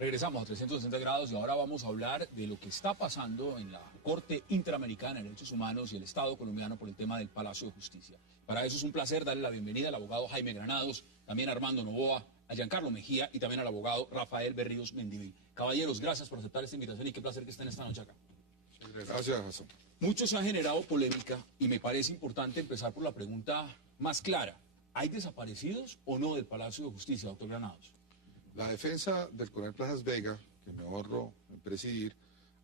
Regresamos a 360 grados y ahora vamos a hablar de lo que está pasando en la Corte Interamericana de Derechos Humanos y el Estado colombiano por el tema del Palacio de Justicia. Para eso es un placer darle la bienvenida al abogado Jaime Granados, también a Armando Novoa, a Giancarlo Mejía y también al abogado Rafael Berríos Mendivil. Caballeros, gracias por aceptar esta invitación y qué placer que estén esta noche acá. Gracias, Jason. Mucho se ha generado polémica y me parece importante empezar por la pregunta más clara. ¿Hay desaparecidos o no del Palacio de Justicia, doctor Granados? La defensa del coronel Plazas Vega, que me honro en presidir,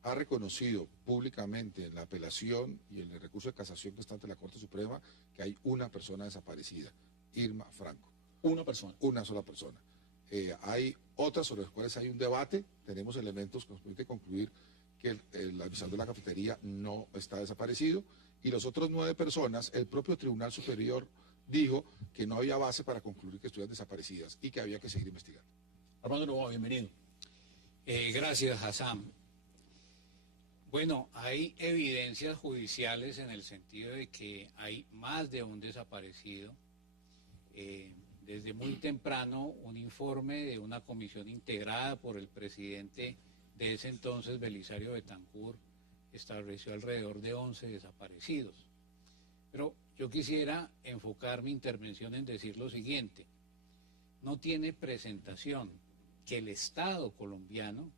ha reconocido públicamente en la apelación y en el recurso de casación que está ante la Corte Suprema que hay una persona desaparecida, Irma Franco. Una persona. Una sola persona. Hay otras sobre las cuales hay un debate, tenemos elementos que nos permiten concluir que el avisador de la cafetería no está desaparecido y los otros 9 personas, el propio Tribunal Superior dijo que no había base para concluir que estuvieran desaparecidas y que había que seguir investigando. Armando Novoa, bienvenido. Gracias, Hassan. Bueno, hay evidencias judiciales en el sentido de que hay más de un desaparecido. Desde muy temprano, un informe de una comisión integrada por el presidente de ese entonces, Belisario Betancur, estableció alrededor de 11 desaparecidos. Pero yo quisiera enfocar mi intervención en decir lo siguiente. No tiene presentación que el Estado colombiano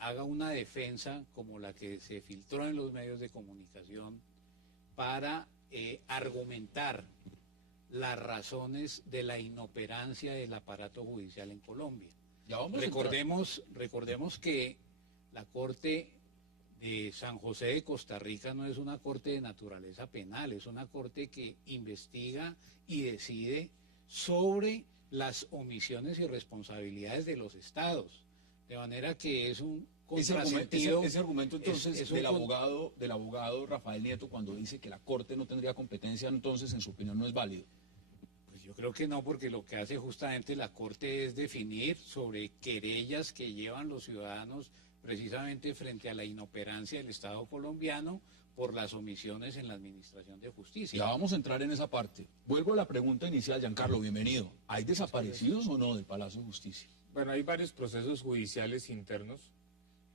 haga una defensa como la que se filtró en los medios de comunicación para argumentar las razones de la inoperancia del aparato judicial en Colombia. Recordemos que la Corte de San José de Costa Rica no es una corte de naturaleza penal, es una corte que investiga y decide sobre las omisiones y responsabilidades de los estados, de manera que es un contrasentido. Ese argumento entonces del abogado Rafael Nieto cuando dice que la Corte no tendría competencia, entonces en su opinión no es válido. Pues yo creo que no, porque lo que hace justamente la Corte es definir sobre querellas que llevan los ciudadanos precisamente frente a la inoperancia del Estado colombiano por las omisiones en la administración de justicia. Ya vamos a entrar en esa parte. Vuelvo a la pregunta inicial, Giancarlo, bienvenido. ¿Hay desaparecidos o no del Palacio de Justicia? Bueno, hay varios procesos judiciales internos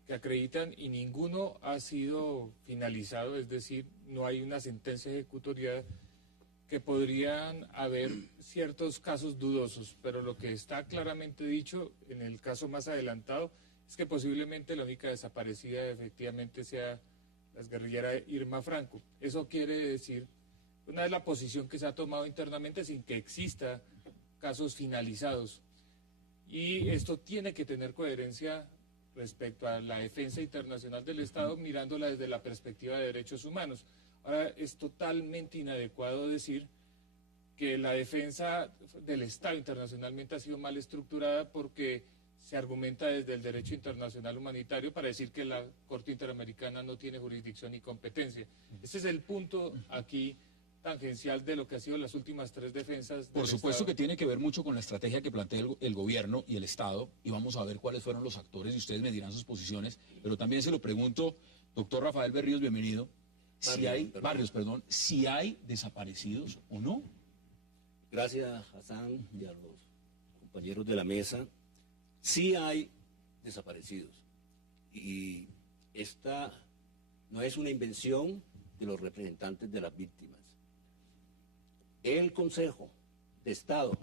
que acreditan y ninguno ha sido finalizado, es decir, no hay una sentencia ejecutoriada, que podrían haber ciertos casos dudosos, pero lo que está claramente dicho en el caso más adelantado es que posiblemente la única desaparecida efectivamente sea la exguerrillera Irma Franco. Eso quiere decir, una es la posición que se ha tomado internamente sin que exista casos finalizados. Y esto tiene que tener coherencia respecto a la defensa internacional del Estado, mirándola desde la perspectiva de derechos humanos. Ahora, es totalmente inadecuado decir que la defensa del Estado internacionalmente ha sido mal estructurada porque se argumenta desde el derecho internacional humanitario para decir que la Corte Interamericana no tiene jurisdicción ni competencia. Ese es el punto aquí tangencial de lo que han sido las últimas 3 defensas del Por supuesto Estado. que tiene que ver mucho con la estrategia que plantea el gobierno y el Estado, y vamos a ver cuáles fueron los actores y ustedes me dirán sus posiciones, pero también se lo pregunto, doctor Rafael Berríos, bienvenido, si hay desaparecidos o no. Gracias, Hassan, y a los compañeros de la mesa. Sí hay desaparecidos. Y esta no es una invención de los representantes de las víctimas. El Consejo de Estado,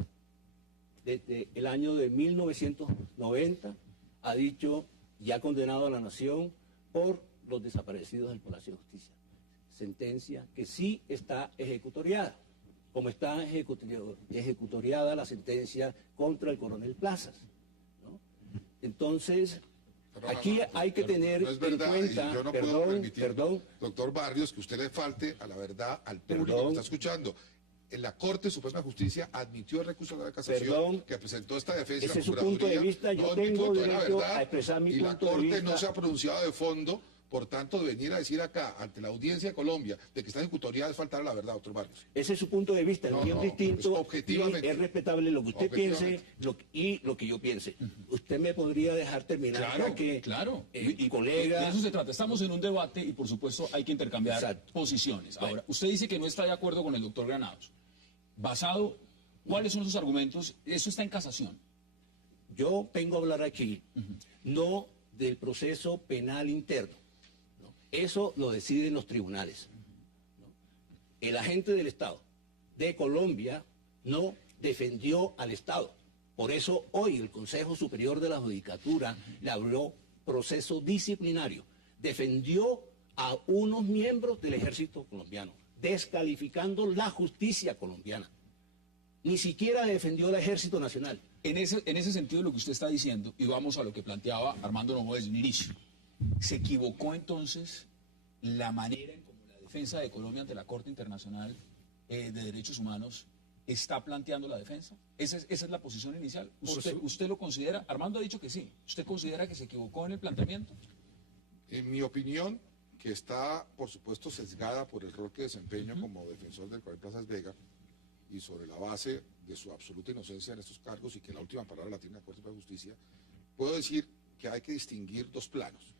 desde el año de 1990, ha dicho y ha condenado a la nación por los desaparecidos del Palacio de Justicia. Sentencia que sí está ejecutoriada, como está ejecutoriada la sentencia contra el coronel Plazas, ¿no? Entonces, aquí hay que tener no es verdad, en cuenta, y yo no puedo permitir, doctor Barrios, que usted le falte a la verdad al público que está escuchando. En la Corte Suprema de Justicia admitió el recurso de la casación que presentó esta defensa. Ese es su punto de vista, yo tengo derecho a expresar mi punto de vista. Y la Corte no se ha pronunciado de fondo, por tanto, de venir a decir acá, ante la audiencia de Colombia, de que está ejecutoriada es faltar a la verdad, doctor Barrios. Ese es su punto de vista, No, el mío no, es distinto, es objetivamente. y es respetable lo que usted piense y lo que yo piense. Usted me podría dejar terminar. Claro. Y colega... De eso se trata. Estamos en un debate y, por supuesto, hay que intercambiar posiciones. Ahora, usted dice que no está de acuerdo con el doctor Granados. ¿Cuáles son sus argumentos? Eso está en casación. yo vengo a hablar aquí no del proceso penal interno, ¿no? Eso lo deciden los tribunales, ¿no? El agente del Estado de Colombia no defendió al Estado. Por eso hoy el Consejo Superior de la Judicatura le abrió proceso disciplinario. Defendió a unos miembros del ejército colombiano, descalificando la justicia colombiana. Ni siquiera defendió al Ejército Nacional. En ese sentido, lo que usted está diciendo, y vamos a lo que planteaba Armando Novoa desde un inicio, ¿se equivocó entonces la manera en cómo la defensa de Colombia ante la Corte Internacional de Derechos Humanos está planteando la defensa? ¿Esa es la posición inicial? ¿Usted lo considera? Armando ha dicho que sí. ¿Usted considera que se equivocó en el planteamiento? En mi opinión, que está, por supuesto, sesgada por el rol que desempeño como defensor del Coronel Plazas Vega, y sobre la base de su absoluta inocencia en estos cargos y que la última palabra la tiene la Corte de Justicia, puedo decir que hay que distinguir dos planos.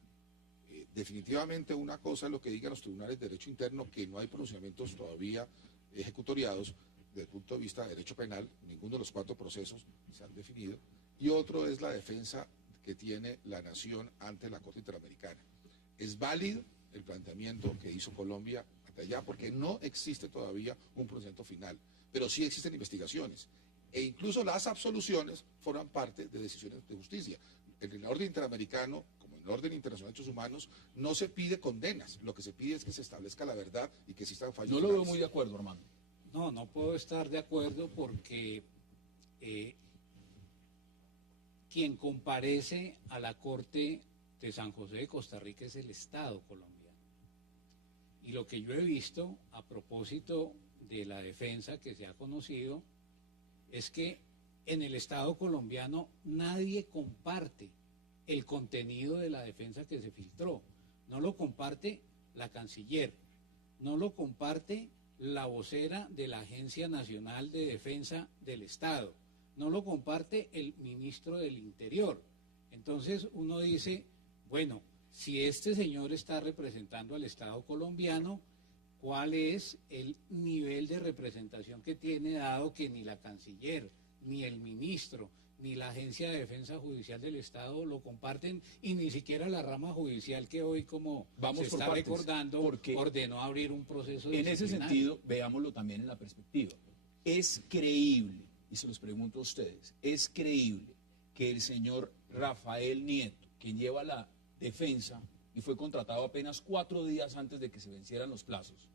Definitivamente una cosa es lo que digan los tribunales de derecho interno, que no hay pronunciamientos todavía ejecutoriados desde el punto de vista de derecho penal, ninguno de los 4 procesos se han definido, y otro es la defensa que tiene la nación ante la Corte Interamericana. Es válido el planteamiento que hizo Colombia hasta allá, porque no existe todavía un pronunciamiento final, pero sí existen investigaciones, e incluso las absoluciones forman parte de decisiones de justicia. En el orden interamericano, como en el orden internacional de derechos humanos, no se pide condenas, lo que se pide es que se establezca la verdad y que existan fallos. No lo veo muy de acuerdo, Armando. No, no puedo estar de acuerdo porque quien comparece a la Corte de San José de Costa Rica es el Estado colombiano. Y lo que yo he visto a propósito de la defensa que se ha conocido es que en el Estado colombiano nadie comparte el contenido de la defensa que se filtró. No lo comparte la canciller, no lo comparte la vocera de la Agencia Nacional de Defensa del Estado, no lo comparte el ministro del Interior. Entonces uno dice, bueno, si este señor está representando al Estado colombiano, ¿cuál es el nivel de representación que tiene, dado que ni la canciller, ni el ministro, ni la Agencia de Defensa Judicial del Estado lo comparten, y ni siquiera la rama judicial que hoy, como vamos se está partes, recordando, ordenó abrir un proceso en ese sentido, veámoslo también en la perspectiva. ¿Es creíble, y se los pregunto a ustedes, es creíble que el señor Rafael Nieto, quien lleva la defensa y fue contratado apenas 4 días antes de que se vencieran los plazos,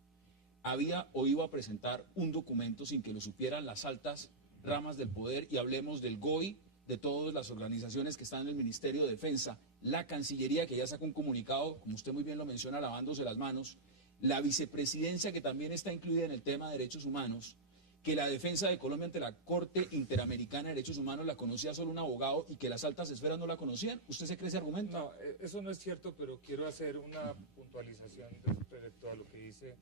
había o iba a presentar un documento sin que lo supieran las altas ramas del poder, y hablemos del GOI, de todas las organizaciones que están en el Ministerio de Defensa, la Cancillería, que ya sacó un comunicado, como usted muy bien lo menciona, lavándose las manos, la vicepresidencia, que también está incluida en el tema de derechos humanos, que la defensa de Colombia ante la Corte Interamericana de Derechos Humanos la conocía solo un abogado y que las altas esferas no la conocían? ¿Usted se cree ese argumento? No, eso no es cierto, pero quiero hacer una puntualización respecto a lo que dice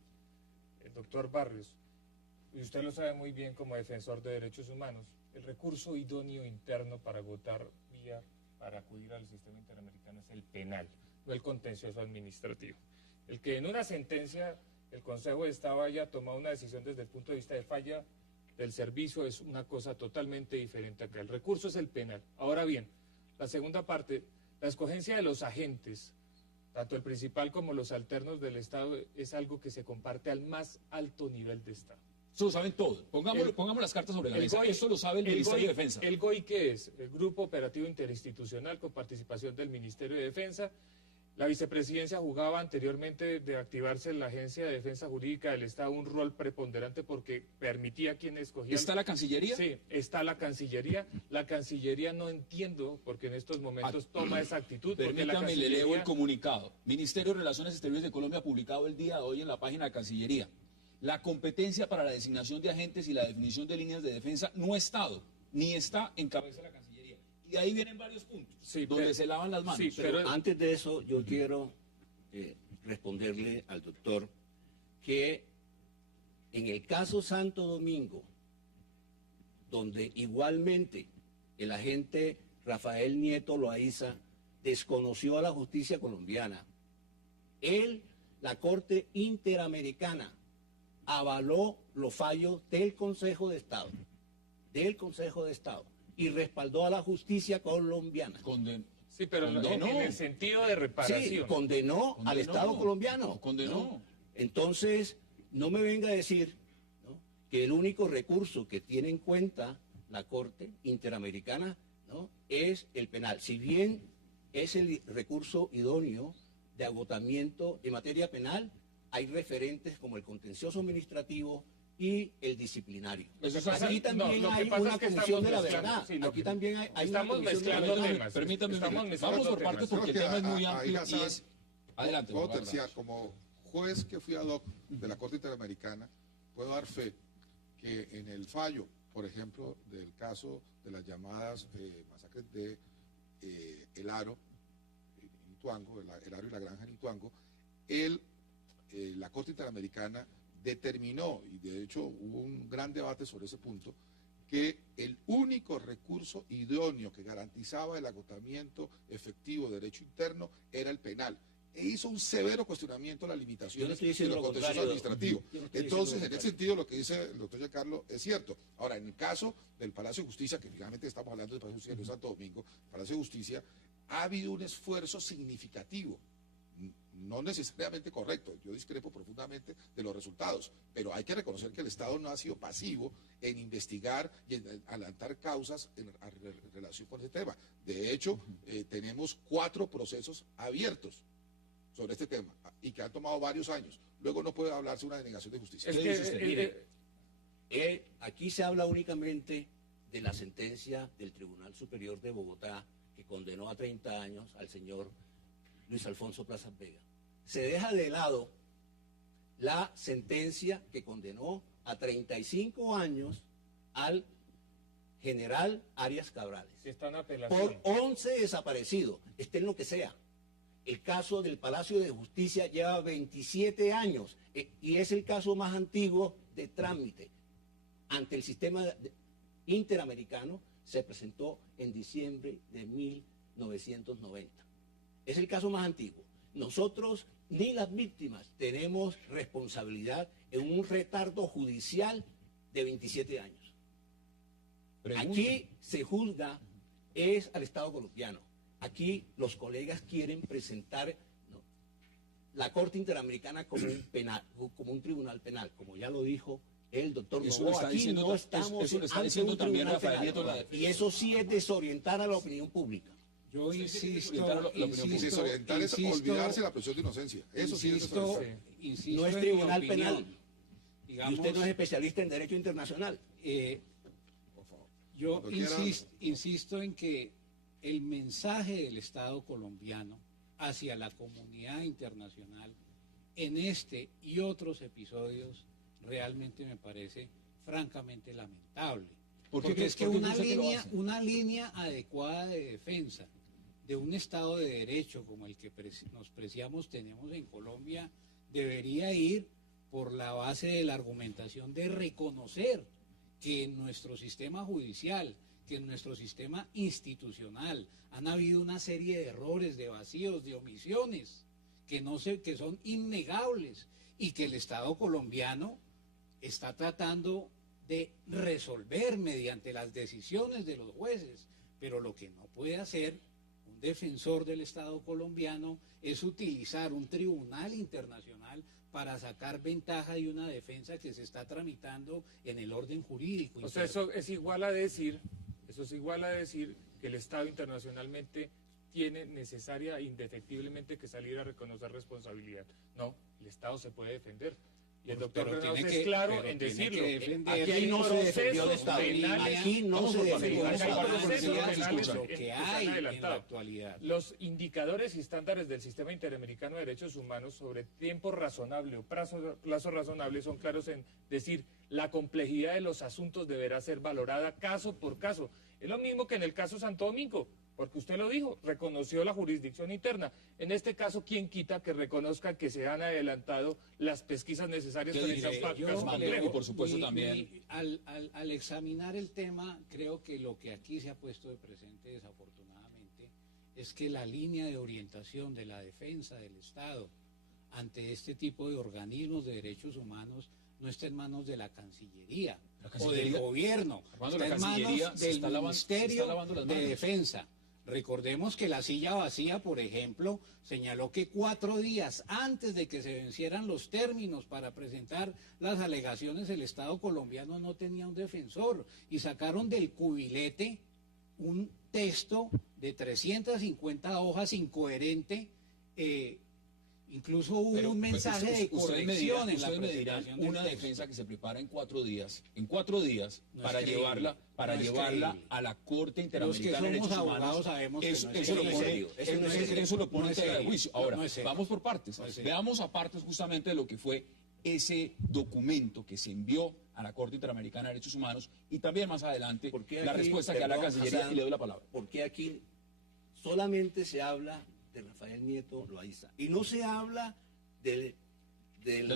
el doctor Barrios. Y usted lo sabe muy bien como defensor de derechos humanos, el recurso idóneo interno para agotar vía para acudir al sistema interamericano es el penal, no el contencioso administrativo. El que en una sentencia el Consejo de Estado haya tomado una decisión desde el punto de vista de falla del servicio es una cosa totalmente diferente acá. El recurso es el penal. Ahora bien, la segunda parte, la escogencia de los agentes, tanto el principal como los alternos del Estado, es algo que se comparte al más alto nivel de Estado. Eso lo saben todos. Pongamos las cartas sobre la mesa. Eso lo sabe el Ministerio de Defensa. ¿El GOI qué es? El Grupo Operativo Interinstitucional con participación del Ministerio de Defensa. La vicepresidencia jugaba anteriormente de activarse en la Agencia de Defensa Jurídica del Estado un rol preponderante porque permitía a quien escogía. ¿Está la Cancillería? Sí, está la Cancillería. La Cancillería no entiendo porque en estos momentos toma esa actitud. Permítame, le leo el comunicado. Ministerio de Relaciones Exteriores de Colombia, publicado el día de hoy en la página de Cancillería. La competencia para la designación de agentes y la definición de líneas de defensa no ha estado, ni está en cabeza de la Cancillería. Y de ahí vienen varios puntos, sí, donde se lavan las manos. Sí, pero antes de eso, yo quiero responderle al doctor que en el caso Santo Domingo, donde igualmente el agente Rafael Nieto Loaiza desconoció a la justicia colombiana, la Corte Interamericana, avaló los fallos del Consejo de Estado, y respaldó a la justicia colombiana. Sí, pero Condenó. en el sentido de reparación. Sí, condenó al Estado colombiano. Condenó. ¿no? Entonces, no me venga a decir, ¿no?, que el único recurso que tiene en cuenta la Corte Interamericana, ¿no?, es el penal. Si bien es el recurso idóneo de agotamiento en materia penal, hay referentes como el contencioso administrativo y el disciplinario. Aquí también hay una comisión de la verdad. Aquí también hay una estamos comisión de la mezclando verdad. temas. Permítame, Estamos mezclando vamos por temas. partes porque el Creo que tema es muy ahí, amplio y Hassan, es... Adelante, puedo abogado terciar, Granados. como juez que fui ad hoc de la Corte Interamericana, puedo dar fe que en el fallo, por ejemplo, del caso de las llamadas masacres de El Aro, en Ituango, El Aro y la Granja en Ituango, la Corte Interamericana determinó, y de hecho hubo un gran debate sobre ese punto, que el único recurso idóneo que garantizaba el agotamiento efectivo de derecho interno era el penal. E hizo un severo cuestionamiento a las limitaciones de los contenciosos administrativos. Entonces, en ese sentido, lo que dice el doctor Giancarlo es cierto. Ahora, en el caso del Palacio de Justicia, que finalmente estamos hablando del Palacio de Justicia de Santo Domingo, Palacio de Justicia, ha habido un esfuerzo significativo, no necesariamente correcto, yo discrepo profundamente de los resultados, pero hay que reconocer que el Estado no ha sido pasivo en investigar y en adelantar causas en relación con ese tema. De hecho, tenemos 4 procesos abiertos sobre este tema y que han tomado varios años. Luego no puede hablarse de una denegación de justicia. Es ¿Qué que, dice usted? Mire, aquí se habla únicamente de la sentencia del Tribunal Superior de Bogotá que condenó a 30 años al señor Luis Alfonso Plazas Vega. Se deja de lado la sentencia que condenó a 35 años al general Arias Cabrales si está en por apelación. 11 desaparecidos, esté en lo que sea. El caso del Palacio de Justicia lleva 27 años y es el caso más antiguo de trámite ante el sistema interamericano. Se presentó en diciembre de 1990. Es el caso más antiguo. Nosotros ni las víctimas tenemos responsabilidad en un retardo judicial de 27 años. Pregunta. Aquí se juzga es al Estado colombiano. Aquí los colegas quieren presentar, ¿no?, la Corte Interamericana como un penal, como un tribunal penal, como ya lo dijo el doctor Eso lo Novoa. está Aquí diciendo, no estamos eso lo está ante diciendo un también tribunal Rafael penal. Nieto en la defensa. Y eso sí es desorientar a la opinión pública. Yo desorientar a la opinión pública. Desorientar es olvidarse la presunción de inocencia. Eso sí es desorientar. insisto No es en mi tribunal opinión. penal. Digamos, Y usted no es especialista en derecho internacional. Por favor. Yo Cuando quiera. insisto en que el mensaje del Estado colombiano hacia la comunidad internacional en este y otros episodios realmente me parece francamente lamentable. Porque es que ¿Por qué una piensa que lo línea, hace? una línea adecuada de defensa de un Estado de Derecho como el que nos preciamos tenemos en Colombia debería ir por la base de la argumentación de reconocer que en nuestro sistema judicial, que en nuestro sistema institucional han habido una serie de errores, de vacíos, de omisiones que son innegables y que el Estado colombiano está tratando de resolver mediante las decisiones de los jueces, pero lo que no puede hacer un defensor del Estado colombiano es utilizar un tribunal internacional para sacar ventaja de una defensa que se está tramitando en el orden jurídico. O sea, eso es igual a decir que el Estado internacionalmente tiene necesaria e indefectiblemente que salir a reconocer responsabilidad. No, el Estado se puede defender. Y el doctor Pero Granados tiene es que- claro pero en tiene decirlo. que defender- Aquí no se defendió el Estado. penales, Aquí no Vamos se por defendió el partes. Hay Estado. procesos Vamos a penales escuchar. lo que que hay se han en la adelantado. actualidad. Los indicadores y estándares del Sistema Interamericano de Derechos Humanos sobre tiempo razonable o plazo razonable son claros en decir la complejidad de los asuntos deberá ser valorada caso por caso. Es lo mismo que en el caso Santo Domingo, porque usted lo dijo, reconoció la jurisdicción interna. En este caso, ¿quién quita que reconozca que se han adelantado las pesquisas necesarias ¿Qué con dice? este Yo caso Manuel, complejo? y por supuesto también. Al examinar el tema, creo que lo que aquí se ha puesto de presente desafortunadamente es que la línea de orientación de la defensa del Estado ante este tipo de organismos de derechos humanos no está en manos de la Cancillería La o del Cancillería, gobierno, Armando, está la en Cancillería manos se del está Ministerio lavando las de manos. Defensa. Recordemos que la silla vacía, por ejemplo, señaló que 4 días antes de que se vencieran los términos para presentar las alegaciones, el Estado colombiano no tenía un defensor y sacaron del cubilete un texto de 350 hojas incoherente. Incluso hubo Pero, un mensaje de ustedes corrección en la ustedes me dirán presentación del una texto. defensa que se prepara en 4 días, no es creíble, llevarla, no es creíble. a la Corte Los que Interamericana de somos Derechos Humanos. abogados sabemos que Eso, no es eso lo serio. pone, Eso no es serio. eso lo pone No en es tela de serio. juicio. No, Ahora, no es serio. vamos por partes. No es serio. Veamos a partes justamente de lo que fue ese documento que se envió a la Corte Interamericana de Derechos Humanos y también más adelante ¿Por qué la aquí, respuesta que da la perdón, Cancillería, Hassan, y le doy la palabra. Porque aquí solamente se habla de Rafael Nieto Loaiza y no se habla del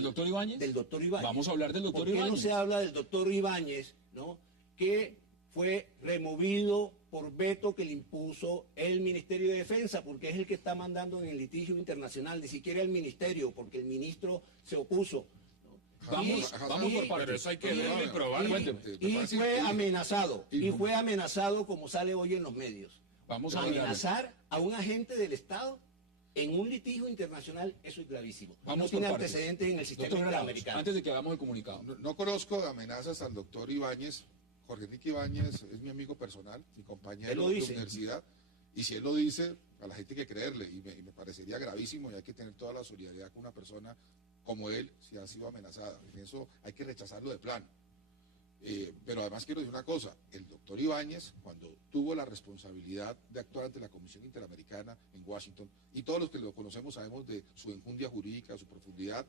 doctor Ibáñez? Del doctor Ibáñez. Vamos a hablar del doctor ¿Por qué Ibáñez? no se habla del doctor Ibáñez, ¿no? Que fue removido por veto que le impuso el Ministerio de Defensa, porque es el que está mandando en el litigio internacional, ni siquiera el Ministerio, porque el ministro se opuso. ¿no? Vamos por partes. Pero eso hay que verlo y probar. Cuénteme. Y fue amenazado, y fue amenazado como sale hoy en los medios. Vamos a hablar. Amenazar a un agente del Estado en un litigio internacional, eso es gravísimo. Vamos No por tiene partes. antecedentes en el sistema Doctor Granados, interamericano. antes de que hagamos el comunicado. No conozco de amenazas al doctor Ibáñez. Jorge Enrique Ibáñez es mi amigo personal, mi Él compañero lo de dice. universidad. Y si él lo dice, a la gente hay que creerle. Y me parecería gravísimo y hay que tener toda la solidaridad con una persona como él si ha sido amenazada. En eso hay que rechazarlo de plano. Pero además quiero decir una cosa, el doctor Ibáñez, cuando tuvo la responsabilidad de actuar ante la Comisión Interamericana en Washington, y todos los que lo conocemos sabemos de su enjundia jurídica, su profundidad,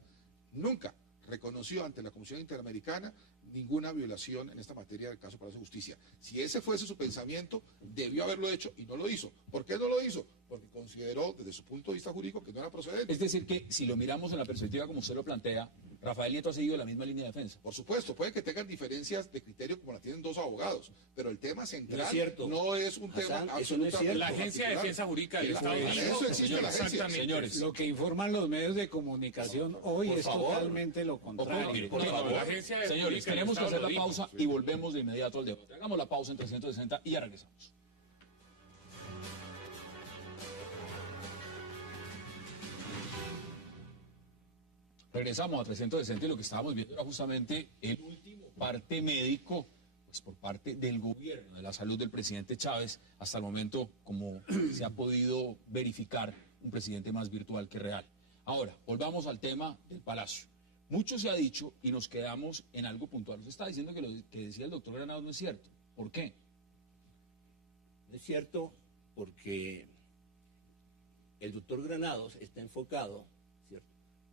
nunca reconoció ante la Comisión Interamericana ninguna violación en esta materia del caso Palacio de Justicia. Si ese fuese su pensamiento, debió haberlo hecho y no lo hizo. ¿Por qué no lo hizo? Porque consideró desde su punto de vista jurídico que no era procedente. Es decir, que si lo miramos en la perspectiva como usted lo plantea, Rafael Nieto ha seguido la misma línea de defensa. Por supuesto, puede que tengan diferencias de criterio como la tienen dos abogados, pero el tema central No es cierto. no es un tema Hassan, eso no es absolutamente cierto. La Agencia de particular. Defensa Jurídica del Que la- Estado para dijo, eso existe la agencia. exactamente. Señores, Lo que informan los medios de comunicación hoy Por es favor. totalmente lo contrario. Por No, favor. la Agencia de señores, Jurídica del tenemos que Estado hacer lo la dijo. pausa y volvemos de inmediato al debate. Hagamos la pausa en 360 y ya regresamos. Regresamos a 360 y lo que estábamos viendo era justamente el último parte médico, pues por parte del gobierno, de la salud del presidente Chávez, hasta el momento, como se ha podido verificar, un presidente más virtual que real. Ahora, volvamos al tema del Palacio. Mucho se ha dicho y nos quedamos en algo puntual. Usted está diciendo que lo que decía el doctor Granados no es cierto. ¿Por qué? No es cierto porque el doctor Granados está enfocado, ¿cierto?,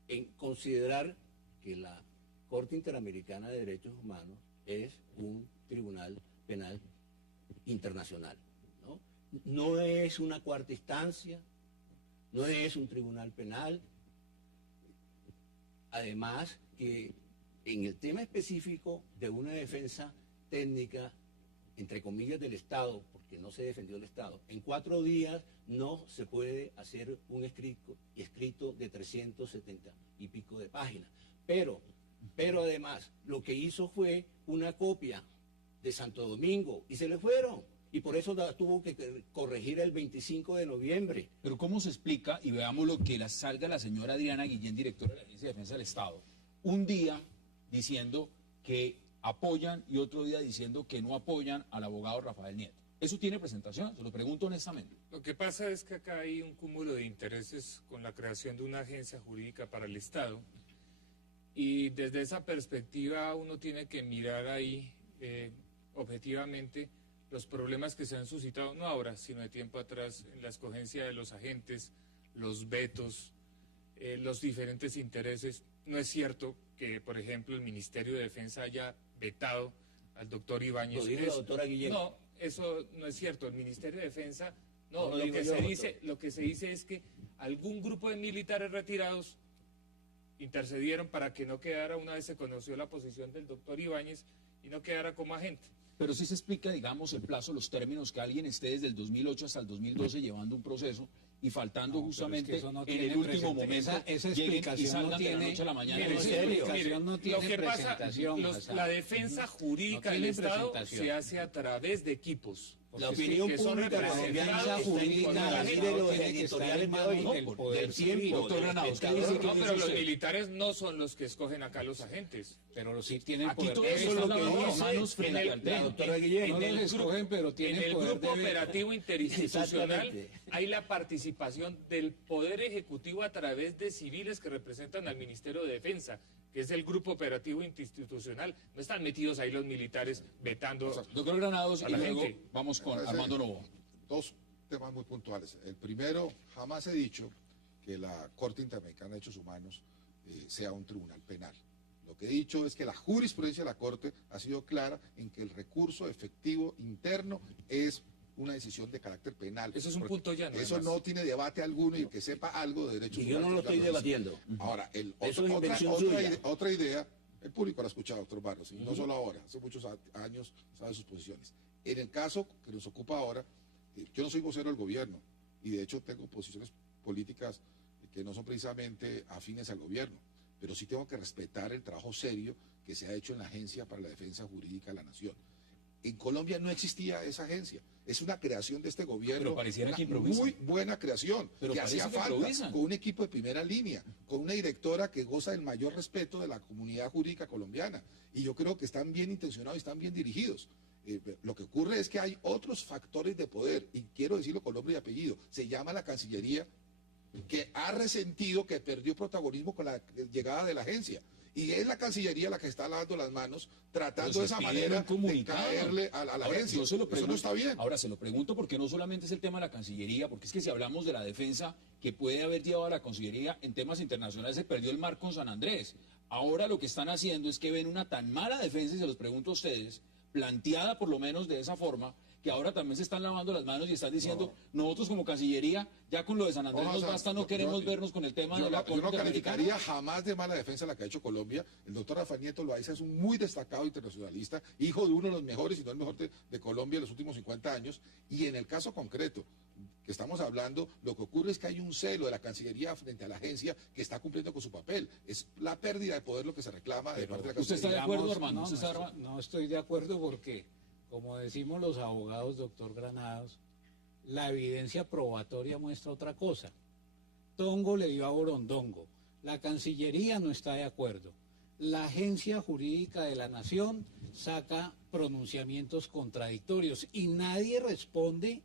en considerar que la Corte Interamericana de Derechos Humanos es un tribunal penal internacional, ¿no? No es una cuarta instancia, no es un tribunal penal. Además que en el tema específico de una defensa técnica, entre comillas, del Estado, porque no se defendió el Estado, en 4 días no se puede hacer un escrito de 370 y pico de páginas. Pero además, lo que hizo fue una copia de Santo Domingo y se le fueron. Y por eso tuvo que corregir el 25 de noviembre. Pero ¿cómo se explica? Y veamos lo que salga la señora Adriana Guillén, directora de la Agencia de Defensa del Estado, un día diciendo que apoyan y otro día diciendo que no apoyan al abogado Rafael Nieto. ¿Eso tiene presentación? Se lo pregunto honestamente. Lo que pasa es que acá hay un cúmulo de intereses con la creación de una agencia jurídica para el Estado y desde esa perspectiva uno tiene que mirar ahí objetivamente los problemas que se han suscitado, no ahora, sino de tiempo atrás, en la escogencia de los agentes, los vetos, los diferentes intereses. No es cierto que, por ejemplo, el Ministerio de Defensa haya vetado al doctor Ibáñez. Lo dijo la doctora Guillén. No, eso no es cierto. El Ministerio de Defensa, no, No lo lo digo que yo, se doctor. dice, lo que se dice es que algún grupo de militares retirados intercedieron para que no quedara, una vez se conoció la posición del doctor Ibáñez, y no quedara como agente. Pero sí se explica, digamos, el plazo, los términos, que alguien esté desde el 2008 hasta el 2012 llevando un proceso y faltando No, pero justamente es que eso no en tiene el último momento esa lleguen y explicación salgan no de la tiene- noche a la mañana? Mire, No esa sé. explicación no tiene lo que pasa, presentación, Hassan. la defensa jurídica No del tiene Estado presentación. se hace a través de equipos. La Porque es opinión que son pública representados colombiana defensa está jurídica inclinada, del mire Estado los tiene que estar editoriales en de manos hoy, del Poder del Civil. tiempo, Doctor del Granados, ¿qué espectador. dice? No, pero los usted? militares no son los que escogen acá los agentes. Pero sí tienen Aquí poder todo de eso Eso es está lo que lavando las dice manos frente en el- al tema. la doctora Guillén. No los escogen, pero En tienen el poder grupo de veto. operativo interinstitucional Exactamente. hay la participación del Poder Ejecutivo a través de civiles que representan al Ministerio de Defensa, que es el grupo operativo interinstitucional. No están metidos ahí los militares vetando. Doctor Granados, A y la luego gente. vamos con Parece- Armando Novoa. Dos temas muy puntuales. El primero, jamás he dicho que la Corte Interamericana de Derechos Humanos sea un tribunal penal. Lo que he dicho es que la jurisprudencia de la Corte ha sido clara en que el recurso efectivo interno es una decisión de carácter penal. Eso es un Porque punto llano, Eso además. no tiene debate alguno y el que sepa algo de derechos Y yo no lo estoy ya dice. debatiendo. Ahora, Eso es invención suya. otra idea, el público la ha escuchado, doctor Barros, y no solo ahora, hace muchos años sabe sus posiciones. En el caso que nos ocupa ahora, yo no soy vocero del gobierno y de hecho tengo posiciones políticas que no son precisamente afines al gobierno, pero sí tengo que respetar el trabajo serio que se ha hecho en la Agencia para la Defensa Jurídica de la Nación. En Colombia no existía esa agencia, es una creación de este gobierno, Pero pareciera una que improvisan. muy buena creación, Pero que parece hacía que falta, improvisan. con un equipo de primera línea, con una directora que goza del mayor respeto de la comunidad jurídica colombiana, y yo creo que están bien intencionados y están bien dirigidos. Lo que ocurre es que hay otros factores de poder, y quiero decirlo con nombre y apellido, se llama la Cancillería, que ha resentido que perdió protagonismo con la llegada de la agencia. Y es la Cancillería la que está lavando las manos, tratando de esa Piden manera un comunicado. de caerle a la Ahora, agencia. yo se lo Eso pregunto, no está bien. Ahora se lo pregunto porque no solamente es el tema de la Cancillería, porque es que si hablamos de la defensa que puede haber llevado a la Cancillería en temas internacionales, se perdió el mar con San Andrés. Ahora lo que están haciendo es que ven una tan mala defensa, y se los pregunto a ustedes, planteada por lo menos de esa forma, que ahora también se están lavando las manos y están diciendo, nosotros como Cancillería, ya con lo de San Andrés No, nos o sea, basta, no queremos vernos con el tema de la yo Corte no Interamericana. calificaría jamás de mala defensa la que ha hecho Colombia. El doctor Rafael Nieto Loaiza es un muy destacado internacionalista, hijo de uno de los mejores, si no el mejor de Colombia en los últimos 50 años. Y en el caso concreto que estamos hablando, lo que ocurre es que hay un celo de la Cancillería frente a la agencia que está cumpliendo con su papel. Es la pérdida de poder lo que se reclama de parte de la ¿usted está de Cancillería. acuerdo, Digamos, Armando? No, ¿Usted está- no estoy de acuerdo porque, como decimos los abogados, doctor Granados, la evidencia probatoria muestra otra cosa. Tongo le dio a Borondongo. La Cancillería no está de acuerdo. La Agencia Jurídica de la Nación saca pronunciamientos contradictorios y nadie responde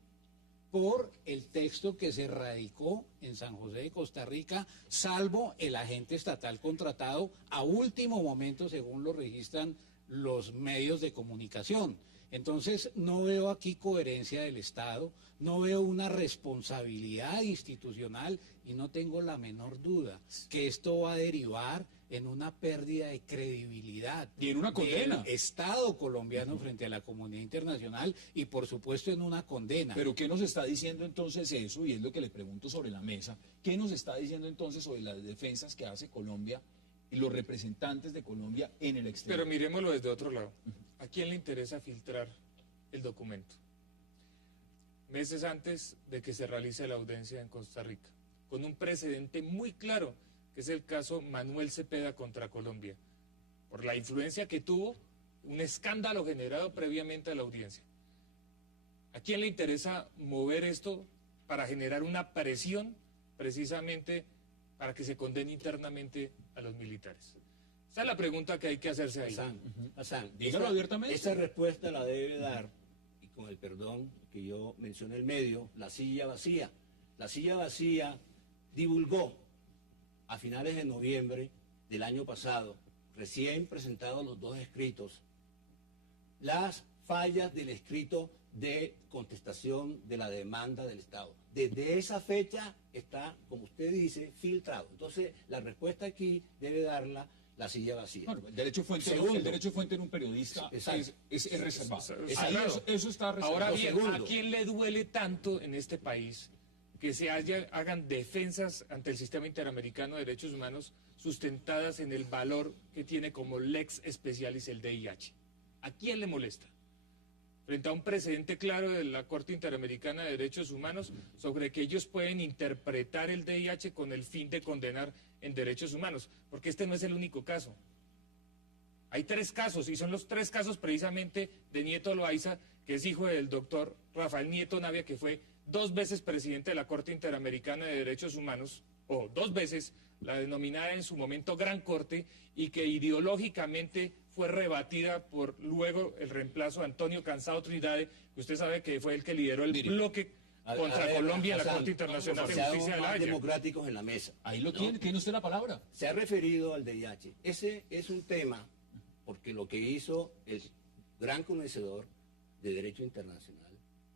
por el texto que se radicó en San José de Costa Rica, salvo el agente estatal contratado a último momento, según lo registran los medios de comunicación. Entonces, no veo aquí coherencia del Estado, no veo una responsabilidad institucional y no tengo la menor duda que esto va a derivar en una pérdida de credibilidad Y en una condena. del Estado colombiano frente a la comunidad internacional y, por supuesto, en una condena. Pero ¿qué nos está diciendo entonces eso? Y es lo que le pregunto sobre la mesa. ¿Qué nos está diciendo entonces sobre las defensas que hace Colombia y los representantes de Colombia en el exterior? Pero miremoslo desde otro lado. ¿A quién le interesa filtrar el documento? Meses antes de que se realice la audiencia en Costa Rica, con un precedente muy claro, que es el caso Manuel Cepeda contra Colombia, por la influencia que tuvo, un escándalo generado previamente a la audiencia. ¿A quién le interesa mover esto para generar una presión precisamente para que se condene internamente a los militares? Esa es la pregunta que hay que hacerse ahí. Hassan, Dígalo abiertamente. Esa respuesta la debe dar, y con el perdón que yo mencioné el medio, la silla vacía. La silla vacía divulgó a finales de noviembre del año pasado, recién presentados los dos escritos, las fallas del escrito de contestación de la demanda del Estado. Desde esa fecha está, como usted dice, filtrado. Entonces, la respuesta aquí debe darla la silla vacía. Bueno, el derecho de fuente, Segundo. el derecho de fuente en un periodista Exacto. es reservado. Es Ahí claro. eso está reservado. Ahora bien, segundo. ¿a quién le duele tanto en este país que se hagan defensas ante el sistema interamericano de derechos humanos sustentadas en el valor que tiene como lex specialis el DIH? ¿A quién le molesta? frente a un precedente claro de la Corte Interamericana de Derechos Humanos sobre que ellos pueden interpretar el DIH con el fin de condenar en derechos humanos, porque este no es el único caso. Hay 3 casos, y son los 3 casos precisamente de Nieto Loaiza, que es hijo del doctor Rafael Nieto Navia, que fue 2 veces presidente de la Corte Interamericana de Derechos Humanos, o 2 veces, la denominada en su momento Gran Corte, y que ideológicamente fue rebatida por luego el reemplazo de Antonio Cansado Trinidad, que usted sabe que fue el que lideró el bloque contra Colombia en la Corte Internacional de Justicia de La Haya. Democráticos en la mesa. Ahí lo ¿no? tiene usted la palabra. Se ha referido al DIH. Ese es un tema, porque lo que hizo el gran conocedor de derecho internacional,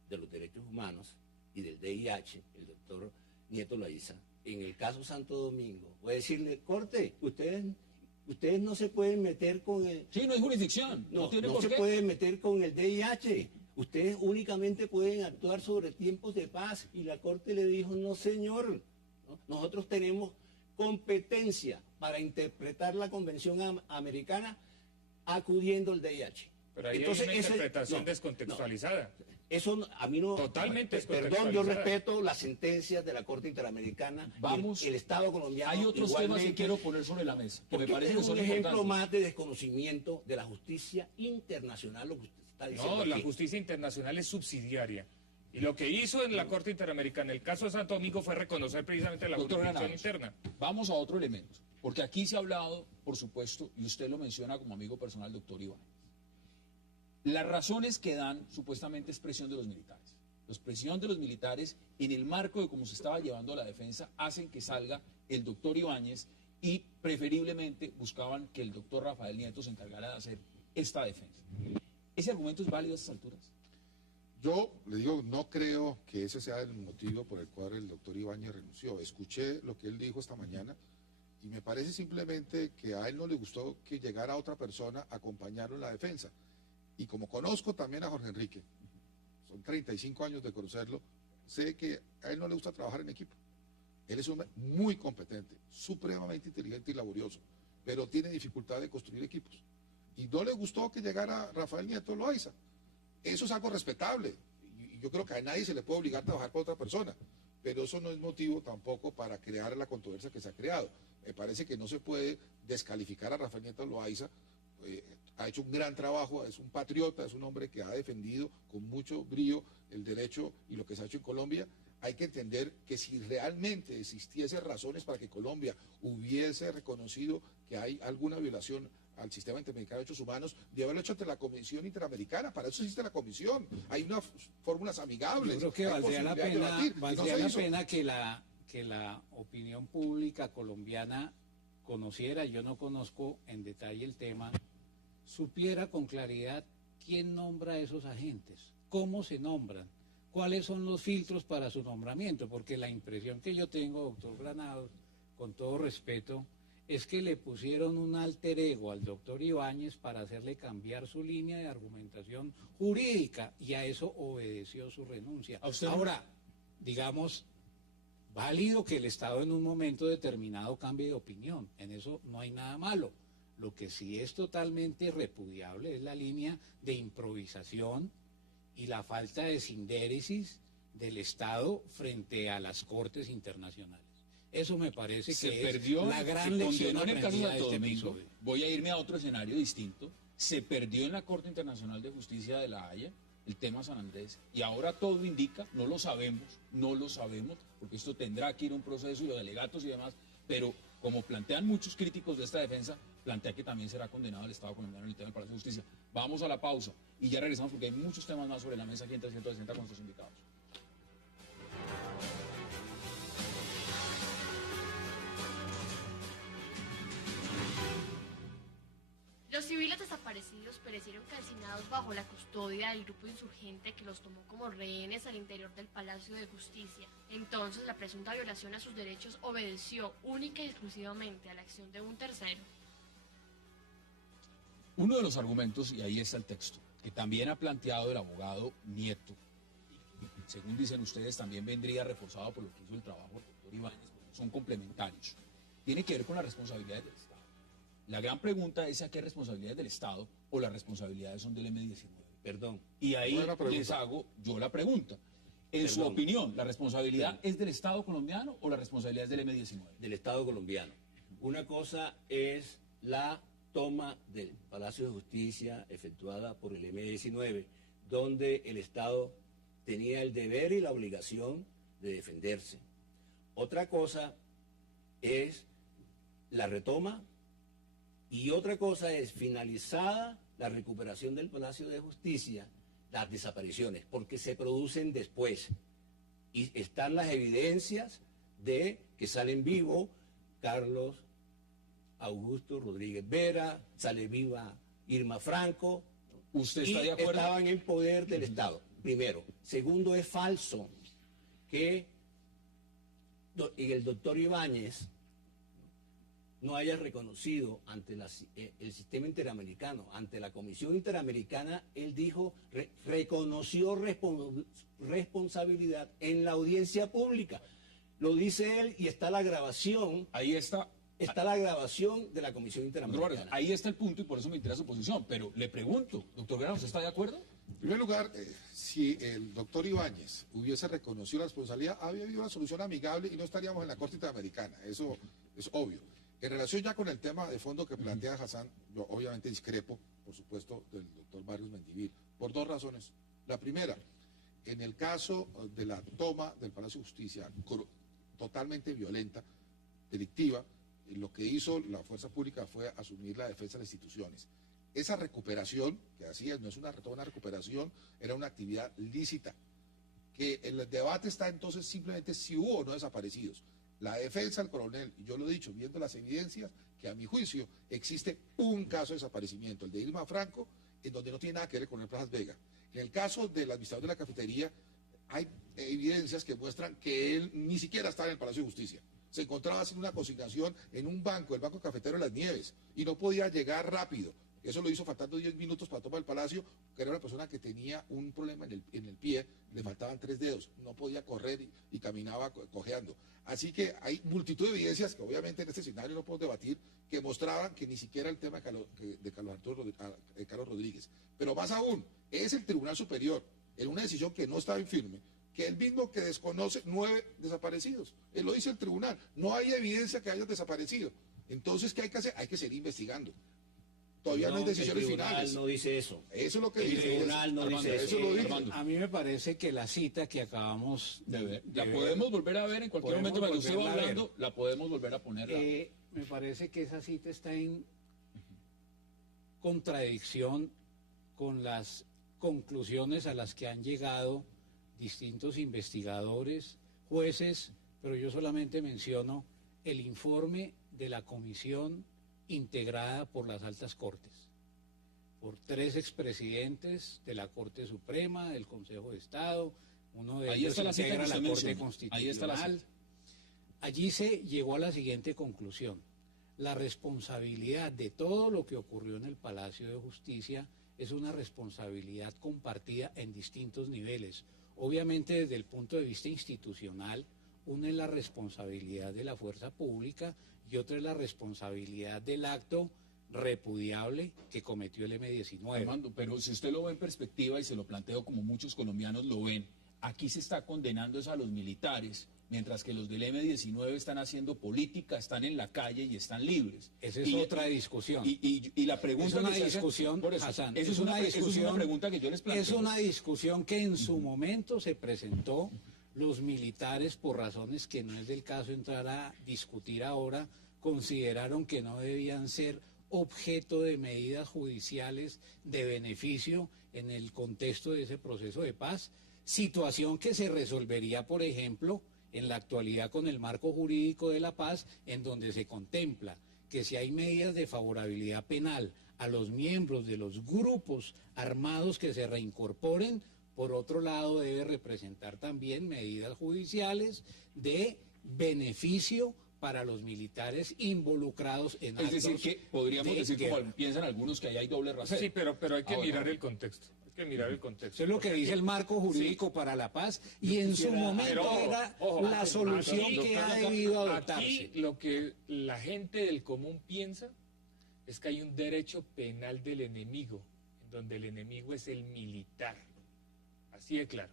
de los derechos humanos y del DIH, el doctor Nieto Loaiza, en el caso Santo Domingo, voy a decirle, Corte, ustedes no se pueden meter con el... Sí, no hay jurisdicción. No tiene por se qué. pueden meter con el DIH. Ustedes únicamente pueden actuar sobre tiempos de paz. Y la Corte le dijo, no señor, ¿no? Nosotros tenemos competencia para interpretar la Convención Americana acudiendo al DIH. Pero ahí Entonces, hay una interpretación descontextualizada. Eso a mí no... Totalmente Perdón, yo respeto las sentencias de la Corte Interamericana. Vamos. Y el Estado colombiano Hay otros temas que igualmente, quiero poner sobre la mesa, que me porque parece es que son un ejemplo importantes. más de desconocimiento de la justicia internacional, lo que usted está diciendo No, la aquí. justicia internacional es subsidiaria. Y lo que hizo en la Corte Interamericana, el caso de Santo Domingo, fue reconocer precisamente la Doctor jurisdicción Granados, interna. vamos a otro elemento, porque aquí se ha hablado, por supuesto, y usted lo menciona como amigo personal, doctor Iván, las razones que dan supuestamente es presión de los militares. La presión de los militares en el marco de cómo se estaba llevando la defensa hacen que salga el doctor Ibáñez y preferiblemente buscaban que el doctor Rafael Nieto se encargara de hacer esta defensa. ¿Ese argumento es válido a estas alturas? Yo le digo, no creo que ese sea el motivo por el cual el doctor Ibáñez renunció. Escuché lo que él dijo esta mañana y me parece simplemente que a él no le gustó que llegara otra persona a acompañarlo en la defensa. Y como conozco también a Jorge Enrique, son 35 años de conocerlo, sé que a él no le gusta trabajar en equipo. Él es un hombre muy competente, supremamente inteligente y laborioso, pero tiene dificultad de construir equipos. Y no le gustó que llegara Rafael Nieto Loaiza. Eso es algo respetable. Y yo creo que a nadie se le puede obligar a trabajar para otra persona, pero eso no es motivo tampoco para crear la controversia que se ha creado. Me parece que no se puede descalificar a Rafael Nieto Loaiza. Ha hecho un gran trabajo, es un patriota, es un hombre que ha defendido con mucho brío el derecho y lo que se ha hecho en Colombia. Hay que entender que si realmente existiesen razones para que Colombia hubiese reconocido que hay alguna violación al sistema interamericano de derechos humanos, de haberlo hecho ante la Comisión Interamericana. Para eso existe la Comisión. Hay unas fórmulas amigables. Yo creo que hay valdría la posibilidad de pena, debatir, y no valdría se la hizo. pena que la opinión pública colombiana conociera, yo no conozco en detalle el tema, supiera con claridad quién nombra a esos agentes, cómo se nombran, cuáles son los filtros para su nombramiento, porque la impresión que yo tengo, doctor Granados, con todo respeto, es que le pusieron un alter ego al doctor Ibáñez para hacerle cambiar su línea de argumentación jurídica y a eso obedeció su renuncia. ¿A usted no? Ahora, digamos, válido que el Estado en un momento determinado cambie de opinión, en eso no hay nada malo. Lo que sí es totalmente repudiable es la línea de improvisación y la falta de sindéresis del Estado frente a las Cortes internacionales. Eso me parece Se que perdió, es la gran se lección condenó en el caso de aprendida de Santo este Domingo. episodio. Voy a irme a otro escenario distinto. Se perdió en la Corte Internacional de Justicia de La Haya el tema San Andrés y ahora todo indica, no lo sabemos, porque esto tendrá que ir a un proceso y los delegatos y demás, pero como plantean muchos críticos de esta defensa, plantea que también será condenado el Estado colombiano en el tema del Palacio de Justicia. Vamos a la pausa y ya regresamos porque hay muchos temas más sobre la mesa aquí en 360 con nuestros invitados. Los civiles desaparecidos perecieron calcinados bajo la custodia del grupo insurgente que los tomó como rehenes al interior del Palacio de Justicia. Entonces, la presunta violación a sus derechos obedeció única y exclusivamente a la acción de un tercero. Uno de los argumentos, y ahí está el texto, que también ha planteado el abogado Nieto, y según dicen ustedes, también vendría reforzado por lo que hizo el trabajo del doctor Ibáñez, porque son complementarios, tiene que ver con las responsabilidades del Estado. La gran pregunta es a qué responsabilidades del Estado o las responsabilidades son del M-19. Perdón. Y ahí Buena pregunta. les hago yo la pregunta. En su Perdón. opinión, ¿la responsabilidad es del Estado colombiano o la responsabilidad es del M-19? Del Estado colombiano. Una cosa es la toma del Palacio de Justicia efectuada por el M-19, donde el Estado tenía el deber y la obligación de defenderse. Otra cosa es la retoma y otra cosa es finalizada la recuperación del Palacio de Justicia, las desapariciones, porque se producen después. Y están las evidencias de que salen vivos Carlos Augusto Rodríguez Vera, sale viva Irma Franco. ¿Usted y está de acuerdo? estaba en el poder del Estado, primero. Segundo, es falso que el doctor Ibáñez no haya reconocido ante el sistema interamericano, ante la Comisión Interamericana. Él dijo, reconoció responsabilidad en la audiencia pública. Lo dice él y está la grabación. Ahí está. Está la grabación de la Comisión Doctor Interamericana. Vargas, ahí está el punto y por eso me interesa su posición. Pero le pregunto, doctor Granados, ¿usted está de acuerdo? En primer lugar, si el doctor Ibáñez hubiese reconocido la responsabilidad, había habido una solución amigable y no estaríamos en la Corte Interamericana. Eso es obvio. En relación ya con el tema de fondo que plantea Hassan, yo obviamente discrepo, por supuesto, del doctor Barrios Mendivil, por dos razones. La primera, en el caso de la toma del Palacio de Justicia, totalmente violenta, delictiva, lo que hizo la fuerza pública fue asumir la defensa de las instituciones. Esa recuperación que hacía, no es una recuperación, era una actividad lícita. Que el debate está entonces simplemente si hubo o no desaparecidos. La defensa del coronel, y yo lo he dicho, viendo las evidencias, que a mi juicio existe un caso de desaparecimiento, el de Irma Franco, en donde no tiene nada que ver con el Plaza Vega. En el caso del administrador de la cafetería, hay evidencias que muestran que él ni siquiera estaba en el Palacio de Justicia. Se encontraba haciendo una consignación en un banco, el Banco Cafetero de las Nieves, y no podía llegar rápido. Eso lo hizo faltando 10 minutos para tomar el palacio, que era una persona que tenía un problema en el pie, le faltaban 3 dedos, no podía correr y caminaba cojeando. Así que hay multitud de evidencias que obviamente en este escenario no podemos debatir, que mostraban que ni siquiera el tema de Carlos Rodríguez. Pero más aún, es el Tribunal Superior, en una decisión que no estaba en firme, que el mismo que desconoce 9 desaparecidos. Él lo dice el tribunal, no hay evidencia que hayan desaparecido. Entonces, ¿qué hay que hacer? Hay que seguir investigando. Todavía no hay decisiones finales. El tribunal no dice eso. Eso es lo que El dice. tribunal no Armando, dice eso eso. lo dice. Armando. A mí me parece que la cita que acabamos De ver. La ver, podemos volver a ver en cualquier podemos momento cuando usted va volverla a ver. hablando, la podemos volver a poner. me parece que esa cita está en contradicción con las conclusiones a las que han llegado distintos investigadores, jueces, pero yo solamente menciono el informe de la comisión integrada por las altas cortes, por 3 expresidentes de la Corte Suprema, del Consejo de Estado, uno de Ahí ellos está la cita integra que la usted Corte menciona. Constitucional. Ahí está la cita. Allí se llegó a la siguiente conclusión: la responsabilidad de todo lo que ocurrió en el Palacio de Justicia es una responsabilidad compartida en distintos niveles. Obviamente, desde el punto de vista institucional, una es la responsabilidad de la fuerza pública y otra es la responsabilidad del acto repudiable que cometió el M-19. Armando, pero si usted lo ve en perspectiva y se lo planteo como muchos colombianos lo ven, aquí se está condenando es a los militares, mientras que los del M-19 están haciendo política, están en la calle y están libres. Esa es otra discusión. Y la pregunta Es una que se hace- discusión, por eso, Hassan, eso es una pregunta que yo les planteo. Es una discusión que en su momento se presentó. Los militares, por razones que no es del caso entrar a discutir ahora, consideraron que no debían ser objeto de medidas judiciales de beneficio en el contexto de ese proceso de paz, situación que se resolvería, por ejemplo, en la actualidad con el marco jurídico de la paz, en donde se contempla que si hay medidas de favorabilidad penal a los miembros de los grupos armados que se reincorporen, por otro lado debe representar también medidas judiciales de beneficio para los militares involucrados en actos. Es decir, que podríamos de decir, guerra. como piensan algunos, que ahí hay doble rasero. Sí, pero hay que Ahora. mirar el contexto. Hay que mirar el contexto. Eso es lo que dice el marco jurídico para la paz y en su momento Pero, era ojo, la solución aquí, que ha debido adoptarse. Aquí lo que la gente del común piensa es que hay un derecho penal del enemigo en donde el enemigo es el militar. Así de claro.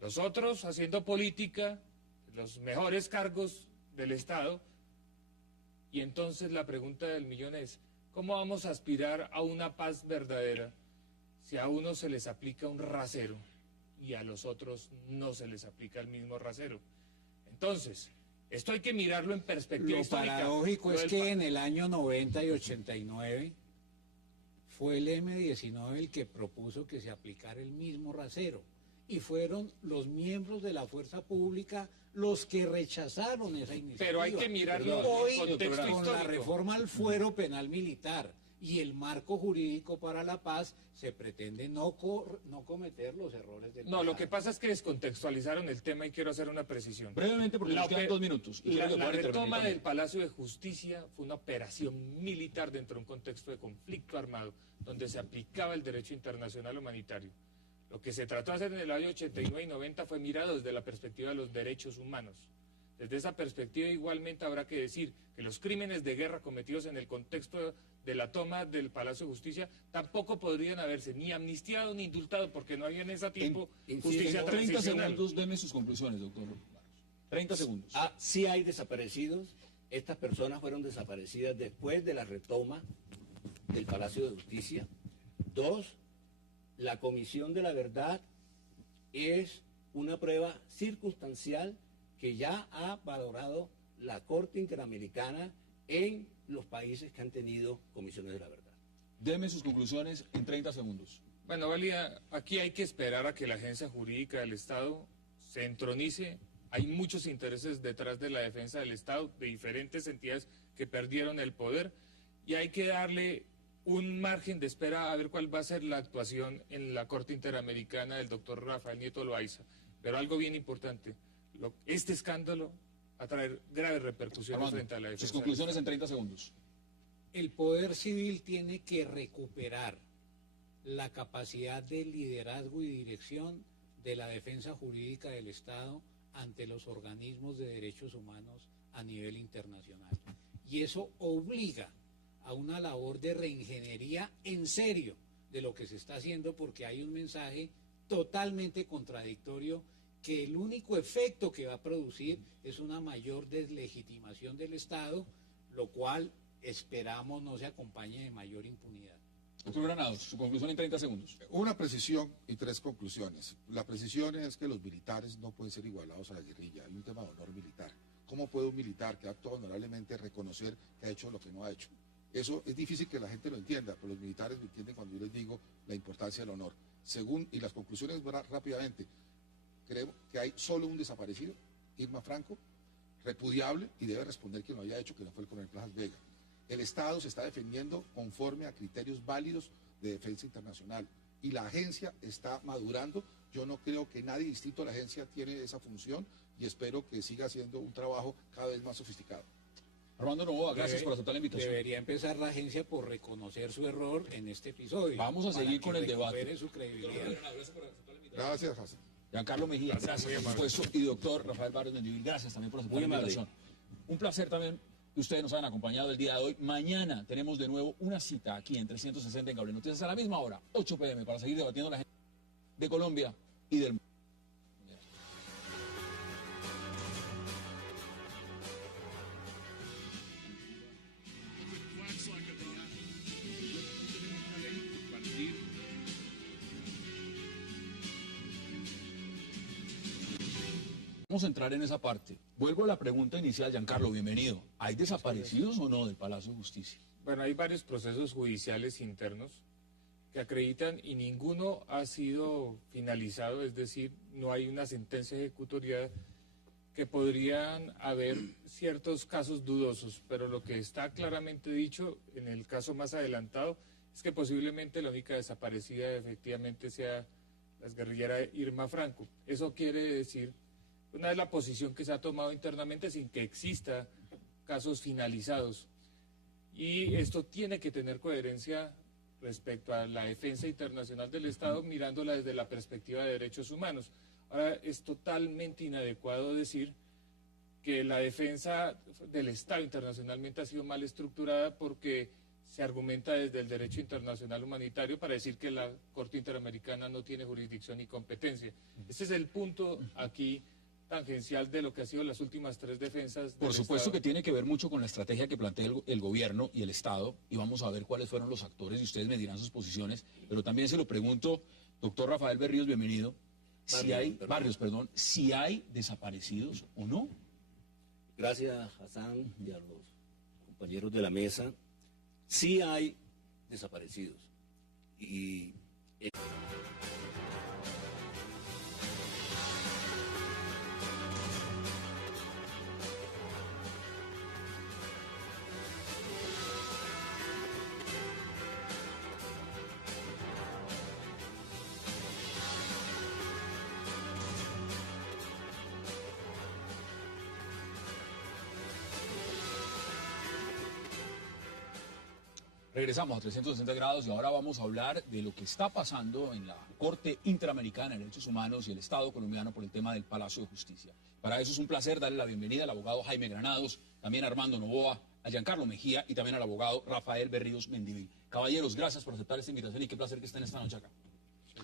Los otros haciendo política, los mejores cargos del Estado. Y entonces la pregunta del millón es, ¿cómo vamos a aspirar a una paz verdadera si a unos se les aplica un rasero y a los otros no se les aplica el mismo rasero? Entonces, esto hay que mirarlo en perspectiva Lo histórica. paradójico Lo es del que en el año 90 y 89 fue el M-19 el que propuso que se aplicara el mismo rasero. Y fueron los miembros de la fuerza pública los que rechazaron esa iniciativa. Pero hay que mirarlo Hoy, en contexto con la histórico. reforma al fuero penal militar y el marco jurídico para la paz, se pretende no cometer los errores del No, lo pasado. que pasa es que descontextualizaron el tema y quiero hacer una precisión. Brevemente, porque nos quedan 2 minutos. Y La, quiero que la puedan intervenir retoma también. del Palacio de Justicia fue una operación militar dentro de un contexto de conflicto armado, donde se aplicaba el derecho internacional humanitario. Lo que se trató de hacer en el año 89 y 90 fue mirado desde la perspectiva de los derechos humanos. Desde esa perspectiva igualmente habrá que decir que los crímenes de guerra cometidos en el contexto de la toma del Palacio de Justicia tampoco podrían haberse ni amnistiado ni indultado porque no había en ese tiempo justicia En 30 transicional. segundos, deme sus conclusiones, doctor Barros. 30 segundos. Sí hay desaparecidos. Estas personas fueron desaparecidas después de la retoma del Palacio de Justicia. 2, la Comisión de la Verdad es una prueba circunstancial que ya ha valorado la Corte Interamericana en los países que han tenido comisiones de la verdad. Deme sus conclusiones en 30 segundos. Bueno, Valía, aquí hay que esperar a que la agencia jurídica del Estado se entronice. Hay muchos intereses detrás de la defensa del Estado, de diferentes entidades que perdieron el poder, y hay que darle un margen de espera a ver cuál va a ser la actuación en la Corte Interamericana del doctor Rafael Nieto Loaiza. Pero algo bien importante, este escándalo va a traer graves repercusiones Armando, frente a la defensa sus del conclusiones en Estado. 30 segundos. El poder civil tiene que recuperar la capacidad de liderazgo y dirección de la defensa jurídica del Estado ante los organismos de derechos humanos a nivel internacional. Y eso obliga a una labor de reingeniería en serio de lo que se está haciendo, porque hay un mensaje totalmente contradictorio que el único efecto que va a producir es una mayor deslegitimación del Estado, lo cual esperamos no se acompañe de mayor impunidad. Doctor Granados, su conclusión en 30 segundos. Una precisión y 3 conclusiones. La precisión es que los militares no pueden ser igualados a la guerrilla. Hay un tema de honor militar. ¿Cómo puede un militar que ha actuado honorablemente reconocer que ha hecho lo que no ha hecho? Eso es difícil que la gente lo entienda, pero los militares lo entienden cuando yo les digo la importancia del honor. Y las conclusiones rápidamente, creo que hay solo un desaparecido, Irma Franco, repudiable, y debe responder quien lo haya hecho, que no fue el coronel Plajas Vega. El Estado se está defendiendo conforme a criterios válidos de defensa internacional y la agencia está madurando. Yo no creo que nadie distinto a la agencia tiene esa función y espero que siga haciendo un trabajo cada vez más sofisticado. Armando Novoa, gracias por aceptar la invitación. Debería empezar la agencia por reconocer su error en este episodio. Vamos a seguir con el debate. Recupere su credibilidad. Gracias, Hassan. Giancarlo Mejía, gracias por supuesto, y doctor Rafael Barrios Mendivil, gracias también por aceptar Muy la amable. invitación. Un placer también que ustedes nos hayan acompañado el día de hoy. Mañana tenemos de nuevo una cita aquí en 360 en Cable Noticias a la misma hora, 8 p.m., para seguir debatiendo la gente de Colombia y del mundo. Vamos a entrar en esa parte. Vuelvo a la pregunta inicial, Giancarlo, bienvenido. ¿Hay desaparecidos o no del Palacio de Justicia? Bueno, hay varios procesos judiciales internos que acreditan y ninguno ha sido finalizado, es decir, no hay una sentencia ejecutoriada, que podrían haber ciertos casos dudosos, pero lo que está claramente dicho en el caso más adelantado es que posiblemente la única desaparecida efectivamente sea la guerrillera Irma Franco. Eso quiere decir, una es la posición que se ha tomado internamente sin que exista casos finalizados. Y esto tiene que tener coherencia respecto a la defensa internacional del Estado, mirándola desde la perspectiva de derechos humanos. Ahora, es totalmente inadecuado decir que la defensa del Estado internacionalmente ha sido mal estructurada porque se argumenta desde el derecho internacional humanitario para decir que la Corte Interamericana no tiene jurisdicción ni competencia. Ese es el punto aquí tangencial de lo que han sido las últimas tres defensas. Por supuesto que tiene que ver mucho con la estrategia que plantea el gobierno y el Estado, y vamos a ver cuáles fueron los actores y ustedes me dirán sus posiciones, pero también se lo pregunto, doctor Rafael Berríos, bienvenido, si hay desaparecidos o no. Gracias, Hassan, y a los compañeros de la mesa. Sí hay desaparecidos. Y Regresamos a 360 grados y ahora vamos a hablar de lo que está pasando en la Corte Interamericana de Derechos Humanos y el Estado colombiano por el tema del Palacio de Justicia. Para eso es un placer darle la bienvenida al abogado Jaime Granados, también a Armando Novoa, a Giancarlo Mejía y también al abogado Rafael Berríos Mendivil. Caballeros, gracias por aceptar esta invitación y qué placer que estén esta noche acá.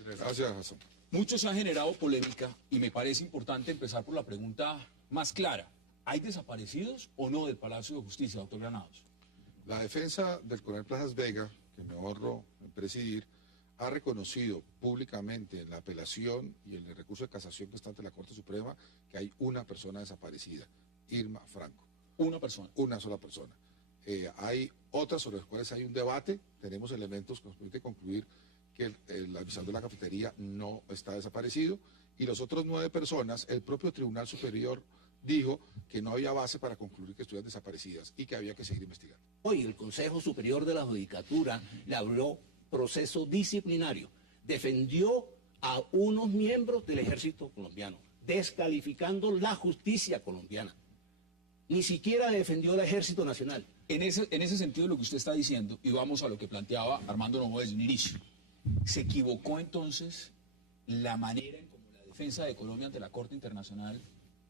Gracias, Hassan. Mucho se ha generado polémica y me parece importante empezar por la pregunta más clara. ¿Hay desaparecidos o no del Palacio de Justicia, doctor Granados? La defensa del coronel Plazas Vega, que me ahorro en presidir, ha reconocido públicamente en la apelación y en el recurso de casación que está ante la Corte Suprema que hay una persona desaparecida, Irma Franco. Una persona. Una sola persona. Hay otras sobre las cuales hay un debate, tenemos elementos que nos permiten concluir que el avisador de la cafetería no está desaparecido y los otros 9 personas, el propio Tribunal Superior dijo que no había base para concluir que estuvieran desaparecidas y que había que seguir investigando. hoy el Consejo Superior de la Judicatura le abrió proceso disciplinario, defendió a unos miembros del ejército colombiano, descalificando la justicia colombiana. Ni siquiera defendió al Ejército Nacional. En ese sentido, lo que usted está diciendo, y vamos a lo que planteaba Armando Novoa desde un inicio, ¿se equivocó entonces la manera en cómo la defensa de Colombia ante la Corte Internacional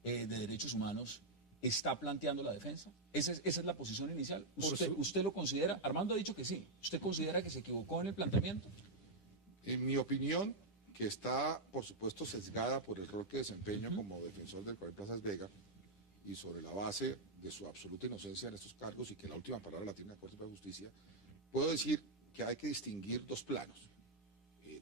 de Derechos Humanos está planteando la defensa? ¿Esa es la posición inicial? ¿Usted lo considera? Armando ha dicho que sí. ¿Usted considera que se equivocó en el planteamiento? En mi opinión, que está, por supuesto, sesgada por el rol que desempeño como defensor del coronel Plazas Vega y sobre la base de su absoluta inocencia en estos cargos y que la última palabra la tiene la Corte de Justicia, puedo decir que hay que distinguir 2 planos.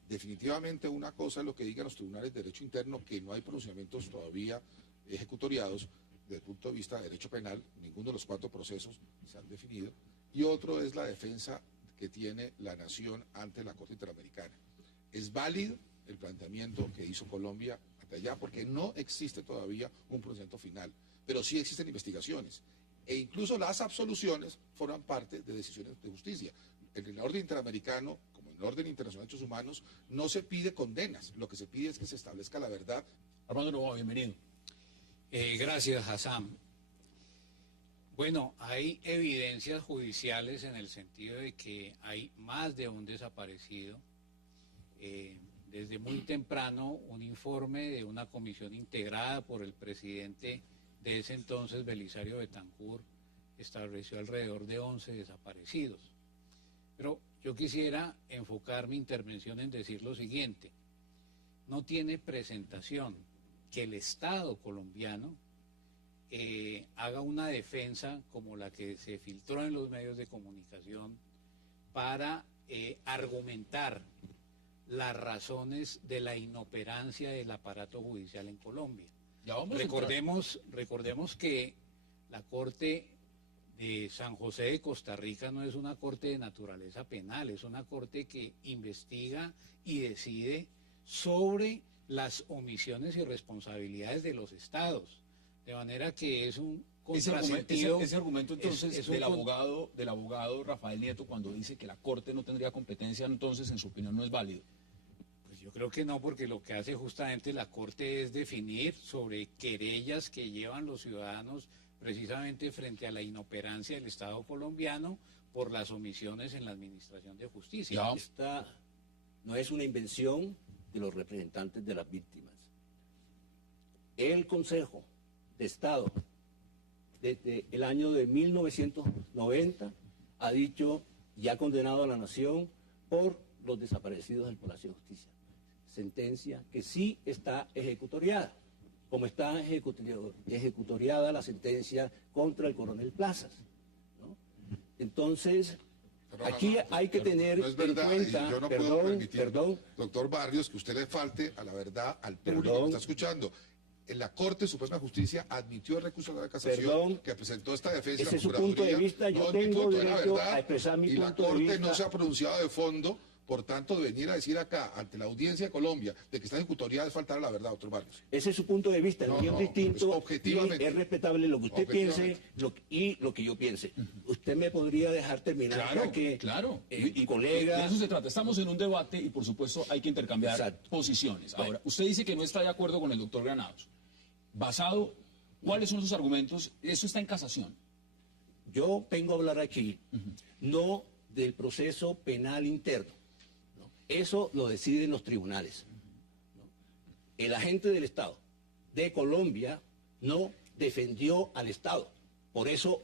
Definitivamente una cosa es lo que digan los tribunales de derecho interno, que no hay pronunciamientos todavía ejecutoriados desde el punto de vista de derecho penal, ninguno de los 4 procesos se han definido, y otro es la defensa que tiene la nación ante la Corte Interamericana. Es válido el planteamiento que hizo Colombia hasta allá porque no existe todavía un pronunciamiento final, pero sí existen investigaciones e incluso las absoluciones forman parte de decisiones de justicia. En el orden interamericano, como en el orden internacional de derechos humanos, no se pide condenas, lo que se pide es que se establezca la verdad. Armando Novoa, bienvenido. Gracias, Hassan. Bueno, hay evidencias judiciales en el sentido de que hay más de un desaparecido. Desde muy temprano, un informe de una comisión integrada por el presidente de ese entonces, Belisario Betancur, estableció alrededor de 11 desaparecidos. Pero yo quisiera enfocar mi intervención en decir lo siguiente: no tiene presentación que el Estado colombiano haga una defensa como la que se filtró en los medios de comunicación para argumentar las razones de la inoperancia del aparato judicial en Colombia. Recordemos que la Corte de San José de Costa Rica no es una corte de naturaleza penal, es una corte que investiga y decide sobre las omisiones y responsabilidades de los estados. De manera que es un contrasentido. Ese argumento entonces del abogado Rafael Nieto, cuando dice que la Corte no tendría competencia, entonces en su opinión no es válido. Pues yo creo que no, porque lo que hace justamente la Corte es definir sobre querellas que llevan los ciudadanos precisamente frente a la inoperancia del Estado colombiano por las omisiones en la administración de justicia. Esta no es una invención de los representantes de las víctimas. El Consejo de Estado, desde el año de 1990, ha dicho y ha condenado a la nación por los desaparecidos del Palacio de Justicia. Sentencia que sí está ejecutoriada, como está ejecutoriada la sentencia contra el coronel Plazas, ¿no? Entonces, aquí hay que tener no es verdad, en cuenta, y yo no puedo perdón, permitir, doctor Barrios, que usted le falte a la verdad al público que Perdón. está escuchando. En la Corte Suprema de Justicia admitió el recurso de la casación Perdón. que presentó esta defensa. Ese y la es su Procuraduría. punto de vista, yo No es mi tengo punto, es la derecho verdad, a expresar mi y la punto de Corte vista. no se ha pronunciado de fondo. Por tanto, de venir a decir acá, ante la audiencia de Colombia, de que está ejecutoriada es faltar a la verdad, doctor Barrios. Ese es su punto de vista, No, el mío no, es distinto, pues, objetivamente. y es respetable lo que usted piense Objetivamente. y lo que yo piense. Usted me podría dejar terminar Claro, para que claro. mi colega... De eso se trata. Estamos en un debate y, por supuesto, hay que intercambiar Exacto. posiciones. Bueno. Ahora, usted dice que no está de acuerdo con el doctor Granados. Basado, ¿cuáles son sus argumentos? Eso está en casación. Yo vengo a hablar aquí no del proceso penal interno. ¿No? Eso lo deciden los tribunales. ¿No? El agente del Estado de Colombia no defendió al Estado. Por eso